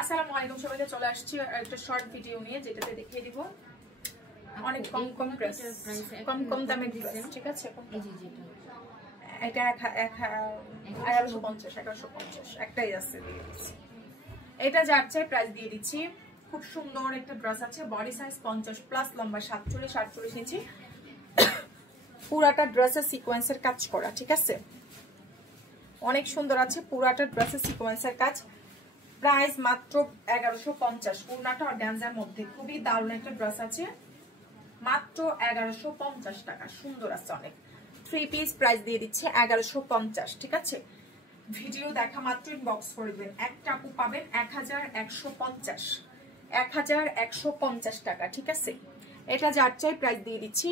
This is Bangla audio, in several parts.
আসসালামু আলাইকুম সবাইকে, চলে আসছি একটা শর্ট ভিডিও নিয়ে, যেটাতে দেখিয়ে দিব অনেক কম প্রাইস, কম দামের ড্রেস। ঠিক আছে, এটা 1150 একটাই আছে, দিয়ে দিচ্ছি। এটা যার চাই প্রাইস দিয়ে দিচ্ছি। খুব সুন্দর একটা ড্রেস আছে, বডি সাইজ 50+, লম্বা 47-48 ইঞ্চি, পুরাটা ড্রেসের সিকোয়েন্সের কাজ করা। ঠিক আছে, অনেক সুন্দর আছে পুরাটা ড্রেসের সিকোয়েন্সের কাজ। প্রাইস মাত্র 1150। ওড়নাটা অর্গানজার মধ্যে খুবই দারুণ একটা ড্রেস আছে, মাত্র 1150 টাকা। সুন্দর আছে অনেক। 3 পিস প্রাইস দিয়ে দিচ্ছে 1150। ঠিক আছে, ভিডিও দেখা মাত্র ইনবক্স করে দিবেন। একটা আপু পাবেন 1150 টাকা। ঠিক আছে, এটা যার চাই প্রাইস দিয়ে দিচ্ছি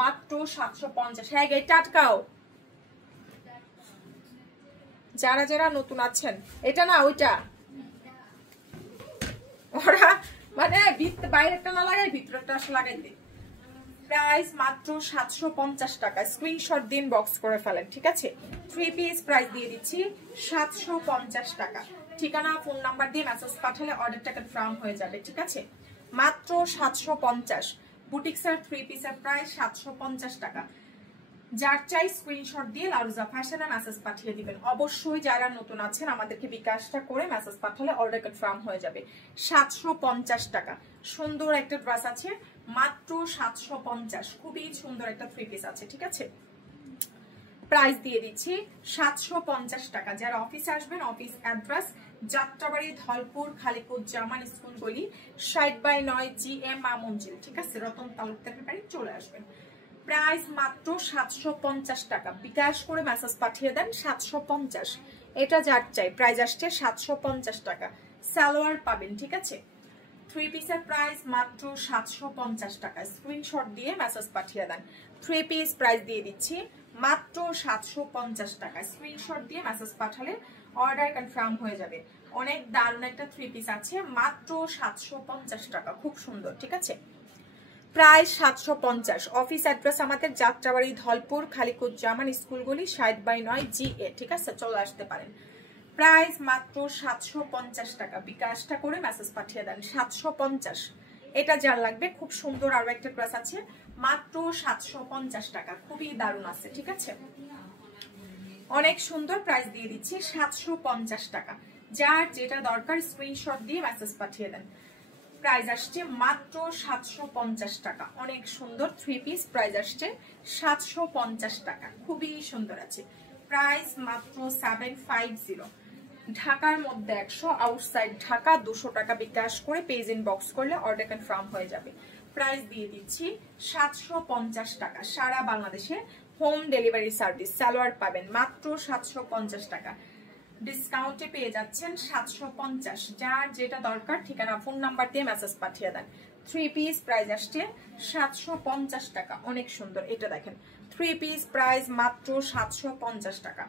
মাত্র 750। হ্যাঁ, এটা আটকাও। যারা যারা নতুন আছেন, এটা না ওইটা, ওরা মানে বাইরেটা না লাগাই ভিতরেটা লাগাই দে। প্রাইস মাত্র 750 টাকা। স্ক্রিনশট দিন, বক্স করে ফেলেন। ঠিক আছে, 3 পিস প্রাইস দিয়ে দিচ্ছি 750 টাকা। ঠিকানা ফোন নাম্বার দিয়ে মেসেজ পাঠালে অর্ডারটা কনফার্ম হয়ে যাবে। ঠিক আছে, মাত্র 750। বুটিক্সের 3 পিসের প্রাইস 750 টাকা। যার চাই স্ক্রিনশট দিয়ে লারুজা ফ্যাশনে মেসেজ পাঠিয়ে দিবেন। অবশ্যই যারা নতুন আছেন আমাদেরকে বিকাশটা করে মেসেজ পাঠালে অর্ডার কনফার্ম হয়ে যাবে। 750 টাকা। সুন্দর একটা ড্রেস আছে, মাত্র 750। খুবই সুন্দর একটা 3 পিস আছে। ঠিক আছে, প্রাইস দিয়ে দিচ্ছি 750 টাকা। যারা অফিসে আসবেন, office address Jatrabari, Dhalpur, Khaliquzzaman school গলি, 60/9 GM মা মঞ্জিল। ঠিক আছে, রতন তালুকদারের বাড়ি চলে আসবেন। প্রাইস মাত্র 750 টাকা। বিকাশ করে মেসেজ পাঠিয়ে দেন 750। এটা যার চাই প্রাইস আসছে 750 টাকা। সালোয়ার পাবেন। ঠিক আছে, 3 পিসের প্রাইস মাত্র 750 টাকা। স্ক্রিনশট দিয়ে মেসেজ পাঠিয়ে দেন। 3 পিস প্রাইস দিয়ে দিচ্ছি মাত্র 750 টাকা। স্ক্রিনশট দিয়ে মেসেজ পাঠালে অর্ডার কনফার্ম হয়ে যাবে। অনেক দারুণ একটা 3 পিস আছে, মাত্র 750 টাকা। খুব সুন্দর। ঠিক আছে, প্রাইস 750। অফিস অ্যাড্রেস আমাদের যাত্রাবাড়ি, ধলপুর, খালিকুজ্জামান স্কুলগুলি, 60/9 GA। ঠিক আছে, চলে আসতে পারেন। প্রাইস মাত্র 750 টাকা। বিকাশটা করে মেসেজ পাঠিয়ে দেন 750। এটা যার লাগবে, খুব সুন্দর আরো একটা ড্রেস আছে, মাত্র 750 টাকা। খুবই দারুণ আছে। ঠিক আছে, অনেক সুন্দর। প্রাইস দিয়ে দিচ্ছি 750 টাকা। যার যেটা দরকার স্ক্রিনশট দিয়ে মেসেজ পাঠিয়ে দেন। প্রাইস আসছে মাত্র 750 টাকা। অনেক সুন্দর 3 পিস প্রাইস আসছে 750 টাকা। খুবই সুন্দর আছে। প্রাইস মাত্র 750। ঢাকার মধ্যে 100, আউটসাইড ঢাকা 200 টাকা বিকাশ করে পেজ ইনবক্স করলে অর্ডার কনফার্ম হয়ে যাবে। প্রাইস দিয়ে দিচ্ছি 750 টাকা। সারা বাংলাদেশে হোম ডেলিভারি সার্ভিস। সালোয়ার পাবেন মাত্র 750 টাকা। ডিসকাউন্টে পেয়ে যাচ্ছেন 750। যার যেটা দরকার ঠিকানা ফোন নাম্বার দিয়ে মেসেজ পাঠিয়ে দেন। 3 পিস প্রাইস আসছে 750 টাকা। অনেক সুন্দর। এটা দেখেন, 3 পিস প্রাইস মাত্র 750 টাকা।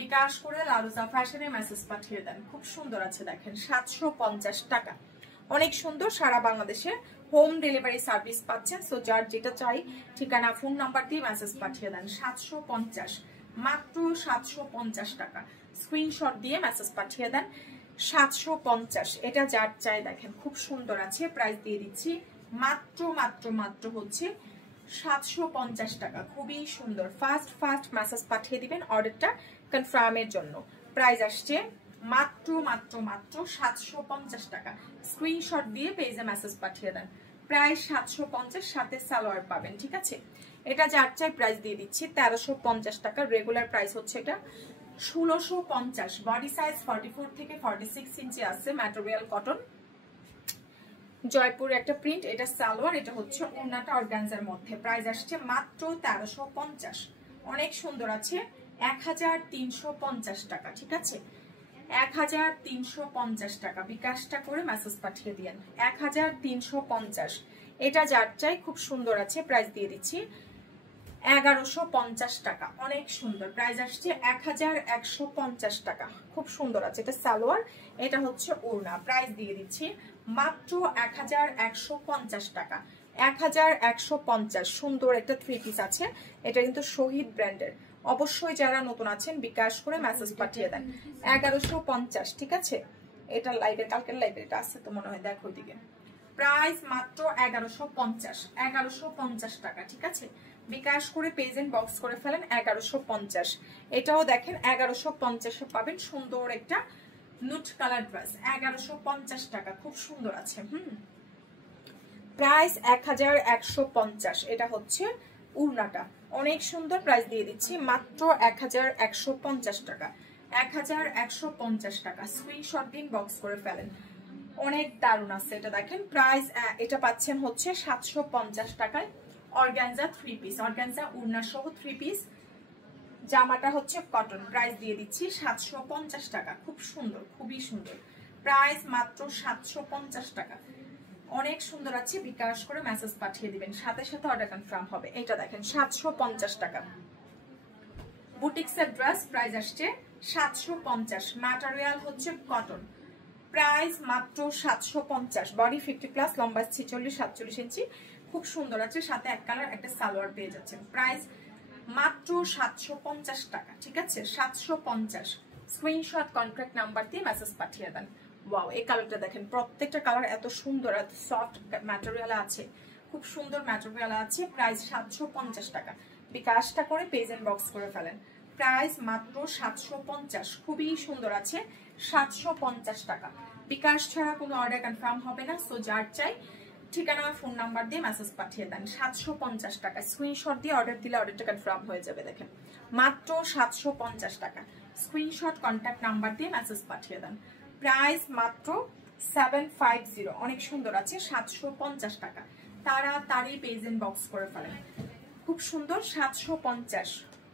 বিকাশ করে লারুজা ফ্যাশনে মেসেজ পাঠিয়ে দেন। খুব সুন্দর আছে, দেখেন 750 টাকা। অনেক সুন্দর। সারা বাংলাদেশে হোম ডেলিভারি সার্ভিস পাচ্ছেন। সো যার যেটা চাই ঠিকানা ফোন নাম্বার দিয়ে মেসেজ পাঠিয়ে দেন। 750, মাত্র 750 টাকা। স্ক্রিনশট দিয়ে মেসেজ পাঠিয়ে দেন 750। এটা যার চাই দেখেন খুব সুন্দর আছে। প্রাইস দিয়ে দিচ্ছি মাত্র হচ্ছে 750 টাকা। খুবই সুন্দর। ফার্স্ট মেসেজ পাঠিয়ে দিবেন অর্ডারটা কনফার্মের জন্য। প্রাইস আসছে মাত্র 750 টাকা। স্ক্রিনশট দিয়ে পেজে মেসেজ পাঠিয়ে দেন। প্রাইস 750, সাথে সালোয়ার পাবেন। ঠিক আছে, এটা যার চাই প্রাইস দিয়ে দিচ্ছি 1350 টাকা। রেগুলার প্রাইস হচ্ছে এটা 1650। বডি সাইজ 44 থেকে 46 ইঞ্চি আছে। ম্যাটেরিয়াল কটন, জয়পুর একটা প্রিন্ট। এটা সালোয়ার, এটা হচ্ছে ওড়নাটা অর্গানজার মধ্যে। প্রাইস আসছে মাত্র 1350। অনেক সুন্দর আছে। 1350 টাকা। ঠিক আছে, 1350 টাকা। বিকাশটা করে মেসেজ পাঠিয়ে দিয়েন 1350। এটা যার চাই খুব সুন্দর আছে। প্রাইস দিয়ে দিচ্ছি 1150 টাকা। অনেক সুন্দর। প্রাইস আসছে 1150 টাকা। খুব সুন্দর আছে। এটা সালোয়ার, এটা হচ্ছে ওড়না। প্রাইস দিয়ে দিচ্ছি মাত্র 1150 টাকা। 1150। সুন্দর একটা 3 পিস আছে। এটা কিন্তু শহীদ ব্র্যান্ডের। অবশ্যই যারা নতুন আছেন বিকাশ করে মেসেজ পাঠিয়ে দেন 1150। ঠিক আছে, এটা লাইভের কালকের লাইভে এটা আছে তো মনে হয়, দেখো ওইদিকে। প্রাইস মাত্র 1150, 1150 টাকা, ঠিক আছে। বিকাশ করে পেজ এন্ড বক্স করে ফেলেন 1150। এটাও দেখেন 1150 পাবেন, সুন্দর একটা নুট কালার ড্রেস, 1150 টাকা, খুব সুন্দর আছে। প্রাইস 1150। এটা হচ্ছে উড়নাটা, অনেক সুন্দর, প্রাইস দিয়ে দিচ্ছি মাত্র 1150 টাকা, 1150 টাকা। স্ক্রিনশট দিন, বক্স করে ফেলেন, অনেক দারুণ আছে এটা দেখেন। প্রাইস এটা পাচ্ছেন হচ্ছে 750 টাকায়। অর্গানজা 3 পিস, অর্গানজা উড়না সহ 3 পিস, জামাটা হচ্ছে কটন, প্রাইস দিয়ে দিচ্ছি 750 টাকা, খুব সুন্দর, খুবই সুন্দর। প্রাইস মাত্র 750 টাকা, অনেক সুন্দর আছে। বিকাশ করে মেসেজ পাঠিয়ে দিবেন, সাথে সাথে অর্ডার কনফার্ম হবে। এটা দেখেন 750 টাকা, বুটিক্সের ড্রেস, প্রাইস আসছে 750, ম্যাটেরিয়াল হচ্ছে কটন, প্রাইস মাত্র 750। বডি 50+, লম্বা 46, 47 ইঞ্চি, খুব সুন্দর আছে। সাথে এক কালার একটা সালোয়ার পেয়ে যাচ্ছেন। প্রাইস মাত্র 750 টাকা, ঠিক আছে, 750। স্ক্রিনশট কন্ট্যাক্ট নাম্বার দিয়ে মেসেজ পাঠিয়ে দেন। ওয়াও, এই কালারটা দেখেন, প্রত্যেকটা কালার এত সুন্দর, এত সফট ম্যাটেরিয়াল আছে, খুব সুন্দর ম্যাটেরিয়াল আছে। প্রাইস 750 টাকা। বিকাশটা করে পেজ এন্ড বক্স করে ফেলেন। প্রাইস মাত্র 750, খুবই সুন্দর আছে, 750 টাকা। বিকাশ ছাড়া কোনো অর্ডার কনফার্ম হবে না, সো যার চাই ঠিকানা ফোন নাম্বার দিয়ে মেসেজ পাঠিয়ে দেন। 750 টাকা, স্ক্রিনশট দিয়ে অর্ডার দিলে অর্ডারটা কনফার্ম হয়ে যাবে। দেখেন মাত্র 750 টাকা, স্ক্রিনশট কন্ট্যাক্ট নাম্বার দিয়ে মেসেজ পাঠিয়ে দেন। প্রাইস মাত্র 750, অনেক সুন্দর আছে, 750 টাকা। তাড়াতাড়ি পেজ এন্ড বক্স করে ফেলেন, খুব সুন্দর, 750,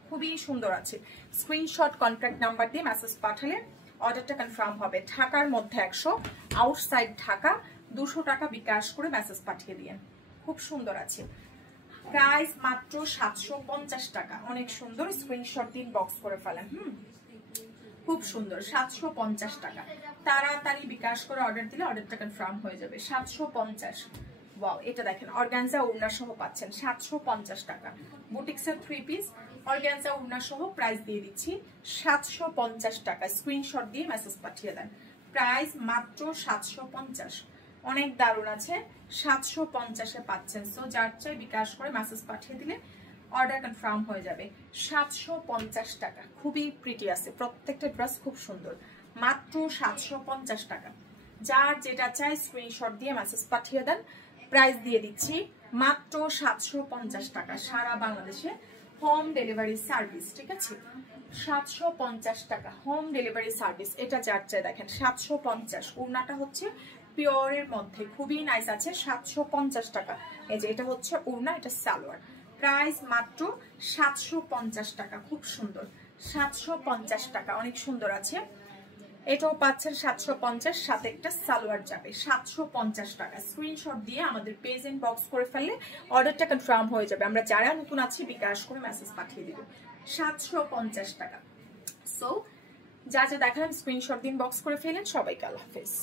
খুবই সুন্দর আছে। স্ক্রিনশট কন্ট্যাক্ট নাম্বার দিয়ে মেসেজ পাঠালে অর্ডারটা কনফার্ম হবে। ঢাকার মধ্যে 100, আউটসাইড ঢাকা 200 টাকা বিকাশ করে মেসেজ পাঠিয়ে দিয়েন, খুব সুন্দর আছে। প্রাইস মাত্র 750 টাকা, অনেক সুন্দর। স্ক্রিনশট দিন, বক্স করে ফেলেন। খুব সুন্দর, 750 টাকা। তাড়াতাড়ি বিকাশ করে অর্ডার দিলে অর্ডারটা কনফার্ম হয়ে যাবে। 750। ওয়াও, এটা দেখেন অর্গানজা ওড়না সহ পাচ্ছেন 750 টাকা। বুটিক্সের 3 পিস, অর্গানজা ওড়না সহ, প্রাইস দিয়ে দিচ্ছি 750 টাকা। স্ক্রিনশট দিয়ে মেসেজ পাঠিয়ে দেন। প্রাইস মাত্র 750, অনেক দারুণ আছে, 750-এ পাচ্ছেন। সো যার চাই বিকাশ করে মেসেজ পাঠিয়ে দিলে অর্ডার কনফার্ম হয়ে যাবে। 750 টাকা, খুবই প্রিটি আছে, প্রত্যেকটা ড্রেস খুব সুন্দর, মাত্র 750 টাকা। যার যেটা চাই স্ক্রিনশট দিয়ে মেসেজ পাঠিয়ে দেন। প্রাইস দিয়ে দিচ্ছি মাত্র 750 টাকা, সারা বাংলাদেশে হোম ডেলিভারি সার্ভিস, ঠিক আছে। 750 টাকা হোম ডেলিভারি সার্ভিস। এটা যার চাই দেখেন 750। ওড়নাটা হচ্ছে পিওরের মধ্যে, খুবই নাইস আছে, 750 টাকা। এই যে এটা হচ্ছে ওড়না, এটা সালোয়ার। প্রাইস মাত্র 750 টাকা, খুব সুন্দর, 750 টাকা, অনেক সুন্দর আছে। এটাও পাচ্ছেন 750, সাথে একটা সালোয়ার যাবে। 750 টাকা। স্ক্রিনশট দিয়ে আমাদের পেজ এন্ড বক্স করে ফেললে অর্ডারটা কনফার্ম হয়ে যাবে। আমরা যারা নতুন আছি বিকাশ করে মেসেজ পাঠিয়ে দিব। 750 টাকা। সো যা যা দেখালাম স্ক্রিনশট দিন, বক্স করে ফেলেন। সবাইকে আল্লাহ হাফেজ।